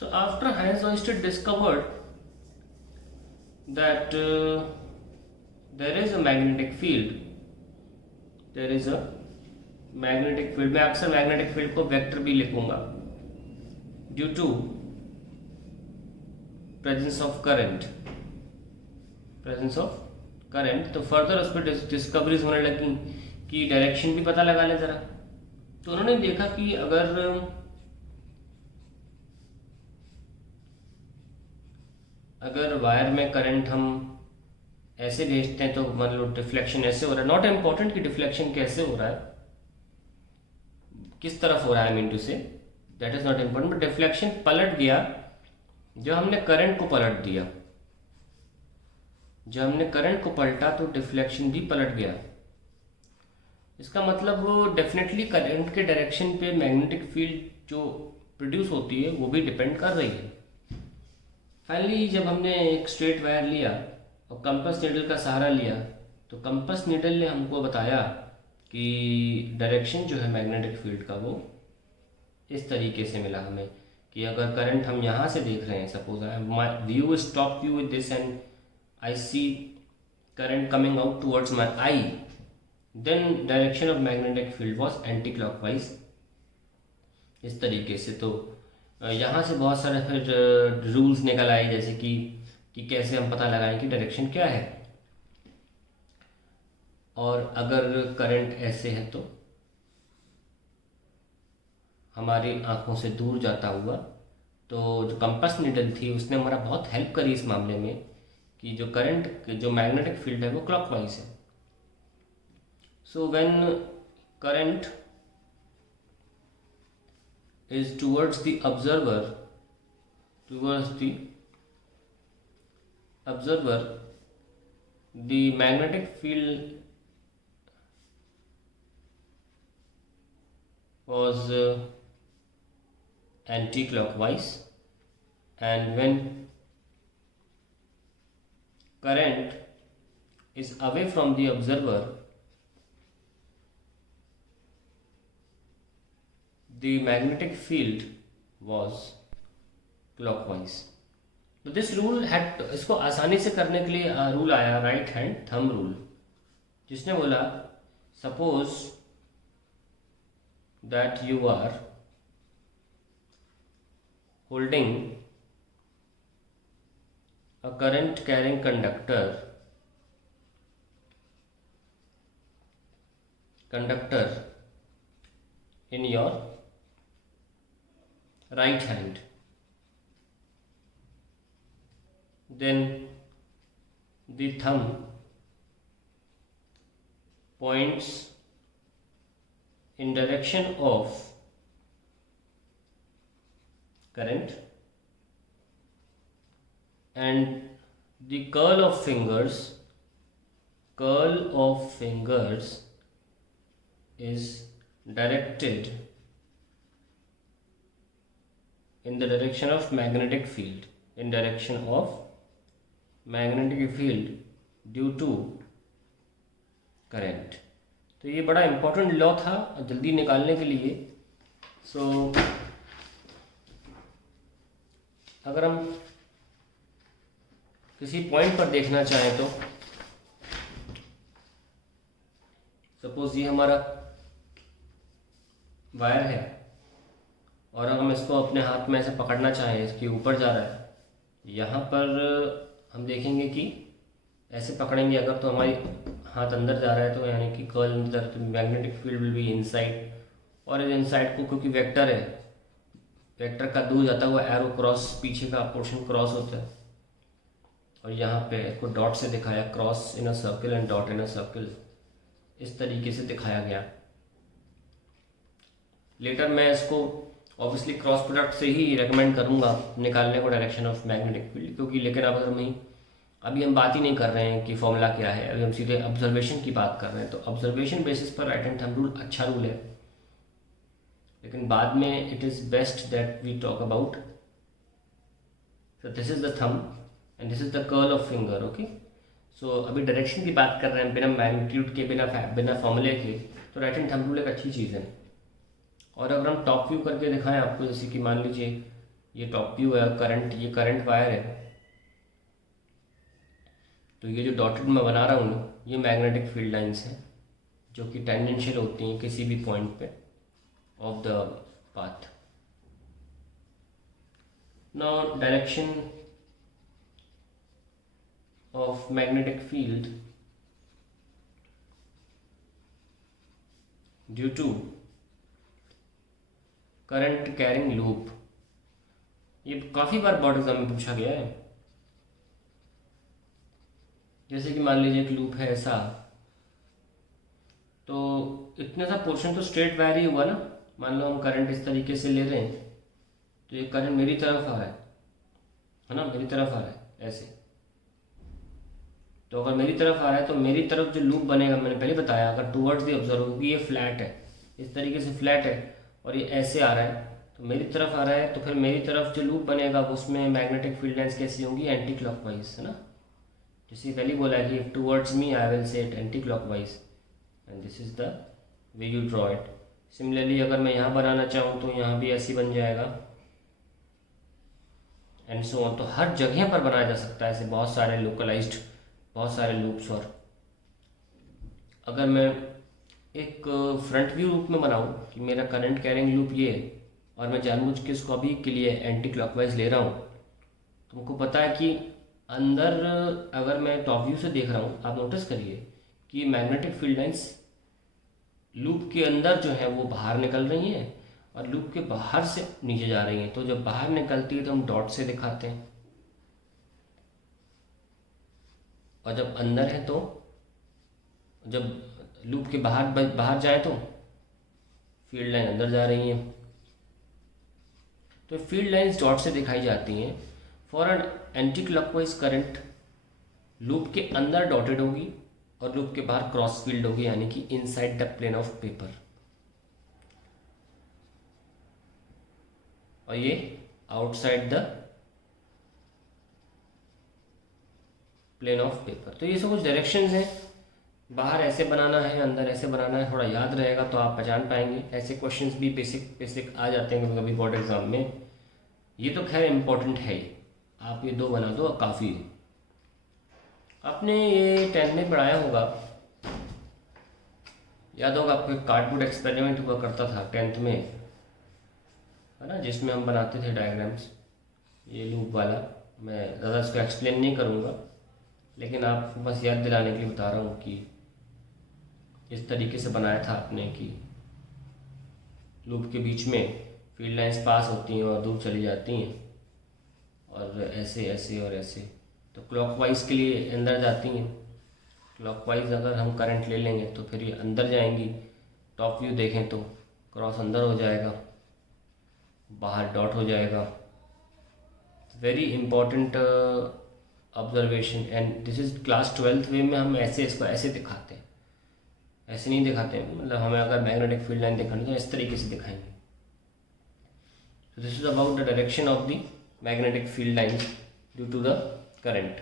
So after Hans Oersted discovered that there is a magnetic field, there is a magnetic field, मैं अक्सर magnetic field को vector भी लिखूंगा, due to presence of current, तो further उस पर discoveries होने लगी कि डायरेक्शन भी पता लगा ले ज़रा। तो उन्होंने देखा कि अगर वायर में करंट हम ऐसे भेजते हैं तो मान लो डिफ्लेक्शन ऐसे हो रहा है। नॉट इम्पोर्टेंट कि डिफ्लेक्शन कैसे हो रहा है, किस तरफ हो रहा है, I mean to say that is not important, but deflection पलट गया जब हमने करंट को पलट दिया। जब हमने करंट को पलटा तो डिफ्लेक्शन भी पलट गया। इसका मतलब डेफिनेटली करंट के डायरेक्शन पे मैग्नेटिक फील्ड जो प्रोड्यूस होती है वो भी डिपेंड कर रही है। फाइनली जब हमने एक स्ट्रेट वायर लिया और कंपास नीडल का सहारा लिया तो कंपास नीडल ने हमको बताया कि डायरेक्शन जो है मैग्नेटिक फील्ड का वो इस तरीके से मिला हमें कि अगर करंट हम यहाँ से देख रहे हैं, suppose my view is top view with this and I see current coming out towards my eye, then direction of magnetic field was anticlockwise, इस तरीके से। तो यहाँ से बहुत सारे फिर रूल्स निकल आए, जैसे कि कैसे हम पता लगाएं कि डायरेक्शन क्या है। और अगर करंट ऐसे है तो हमारी आंखों से दूर जाता हुआ, तो जो कंपास नीडल थी उसने हमारा बहुत हेल्प करी इस मामले में कि जो करंट, जो मैग्नेटिक फील्ड है वो क्लॉकवाइज है। So when current is towards the observer, the magnetic field was anti-clockwise, and when current is away from the observer, the magnetic field was clockwise. तो दिस रूल हैड, इसको आसानी से करने के लिए रूल आया राइट हैंड थंब रूल, जिसने बोला suppose that you are holding a current carrying conductor in your right hand, then the thumb points in direction of current, and the curl of fingers is directed in the direction of magnetic field, due to current. तो ये बड़ा important law था जल्दी निकालने के लिए। सो अगर हम किसी पॉइंट पर देखना चाहें तो सपोज ये हमारा वायर है और अगर हम इसको अपने हाथ में ऐसे पकड़ना चाहें, इसके ऊपर जा रहा है, यहाँ पर हम देखेंगे कि ऐसे पकड़ेंगे अगर तो हमारी हाथ अंदर जा रहा है, तो यानी कि कर्ल अंदर, तो magnetic field will be inside. और इस इनसाइड को क्योंकि वेक्टर है, वेक्टर का दूर जाता हुआ एरो क्रॉस, पीछे का पोर्शन क्रॉस होता है, और यहाँ पे इसको डॉट से दिखाया, cross in a circle and dot in a circle, इस तरीके से दिखाया गया। लेटर मैं इसको ऑब्वियसली क्रॉस प्रोडक्ट से ही रेकमेंड करूँगा निकालने को डायरेक्शन ऑफ मैग्नेटिक फील्ड, क्योंकि लेकिन अब अभी हम बात ही नहीं कर रहे हैं कि फॉर्मूला क्या है, अभी हम सीधे ऑब्जर्वेशन की बात कर रहे हैं। तो ऑब्जर्वेशन बेसिस पर राइट हैंड थंब रूल अच्छा रूल है, लेकिन बाद में it is best that we talk about. So this is the thumb and this is the curl of finger, okay. सो अभी डायरेक्शन की बात कर रहे हैं बिना मैग्नीट्यूड के, बिना फॉर्मूले के, तो राइट हैंड थंब रूल एक अच्छी चीज़ है। और अगर हम टॉप व्यू करके दिखाएं आपको, जैसे कि मान लीजिए ये टॉप व्यू है, करंट, ये करंट वायर है। तो ये जो डॉटेड मैं बना रहा हूँ ये मैग्नेटिक फील्ड लाइंस हैं जो कि टेंजेंशियल होती हैं किसी भी पॉइंट पे of the path. Now direction of magnetic field due to current carrying loop, ये काफ़ी बार बोर्ड एग्जाम में पूछा गया है। जैसे कि मान लीजिए एक लूप है ऐसा, तो इतने सा पोर्शन तो स्ट्रेट वायर ही हुआ ना। मान लो हम करंट इस तरीके से ले रहे हैं, तो ये करंट मेरी तरफ आ रहा है ना, मेरी तरफ आ रहा है ऐसे। तो अगर मेरी तरफ आ रहा है तो मेरी तरफ जो लूप बनेगा, मैंने पहले बताया, अगर टूवर्ड्स दी ऑब्जर्व होगी, ये फ्लैट है, इस तरीके से फ्लैट है और ये ऐसे आ रहा है, तो मेरी तरफ आ रहा है, तो फिर मेरी तरफ जो लूप बनेगा उसमें मैग्नेटिक फील्ड लाइंस कैसी होंगी, एंटी क्लॉकवाइज, है ना। जैसे पहले बोला कि if towards me I will say it anti clockwise and this is the way you draw it. Similarly अगर मैं यहाँ बनाना चाहूँ तो यहाँ भी ऐसी बन जाएगा एंड सो ऑन। तो हर जगह पर बनाया जा सकता है ऐसे बहुत सारे लोकलाइज्ड, बहुत सारे लूप्स। और अगर मैं एक फ्रंट व्यू रूप में बनाऊँ कि मेरा करंट कैरिंग लूप ये है और मैं जानबूझ के इसको अभी के लिए एंटी क्लॉकवाइज ले रहा हूँ, तुमको पता है कि अंदर अगर मैं टॉप व्यू से देख रहा हूँ, आप नोटिस करिए कि मैग्नेटिक फील्ड लाइंस लूप के अंदर जो है वो बाहर निकल रही हैं और लूप के बाहर से नीचे जा रही हैं। तो जब बाहर निकलती है तो हम डॉट से दिखाते हैं, और जब अंदर है तो, जब लूप के बाहर बाहर जाए तो फील्ड लाइन अंदर जा रही हैं। तो फील्ड लाइंस डॉट से दिखाई जाती हैं। For an anti clockwise current loop के अंदर डॉटेड होगी और लूप के बाहर क्रॉस फील्ड होगी, यानी कि inside the plane of paper, और ये outside the plane of paper. तो ये सब कुछ डायरेक्शंस हैं, बाहर ऐसे बनाना है, अंदर ऐसे बनाना है। थोड़ा याद रहेगा तो आप पहचान पाएंगे। ऐसे क्वेश्चंस भी बेसिक आ जाते हैं कभी कभी बोर्ड एग्जाम में। ये तो खैर इम्पोर्टेंट है, आप ये 2 बना दो काफ़ी है। आपने ये 10 में पढ़ाया होगा, याद होगा आपको, कार्डबोर्ड एक्सपेरिमेंट हुआ करता था 10th में, है ना, जिसमें हम बनाते थे डायग्राम्स। ये लूप वाला मैं ज़्यादा इसको एक्सप्लेन नहीं करूँगा, लेकिन आप बस याद दिलाने के लिए बता रहा हूँ कि इस तरीके से बनाया था आपने कि लूप के बीच में फील्ड लाइंस पास होती हैं और दूर चली जाती हैं, और ऐसे ऐसे और ऐसे। तो क्लॉकवाइज के लिए अंदर जाती हैं। क्लॉकवाइज अगर हम करंट ले लेंगे तो फिर ये अंदर जाएंगी। टॉप व्यू देखें तो क्रॉस अंदर हो जाएगा, बाहर डॉट हो जाएगा। Very important observation, and this is class 12th वे में हम ऐसे इसको ऐसे दिखाते हैं, ऐसे नहीं दिखाते हैं। मतलब हमें अगर मैग्नेटिक फील्ड लाइन दिखानी तो इस तरीके से दिखाएंगे। So this is about the direction of the magnetic field lines due to the current.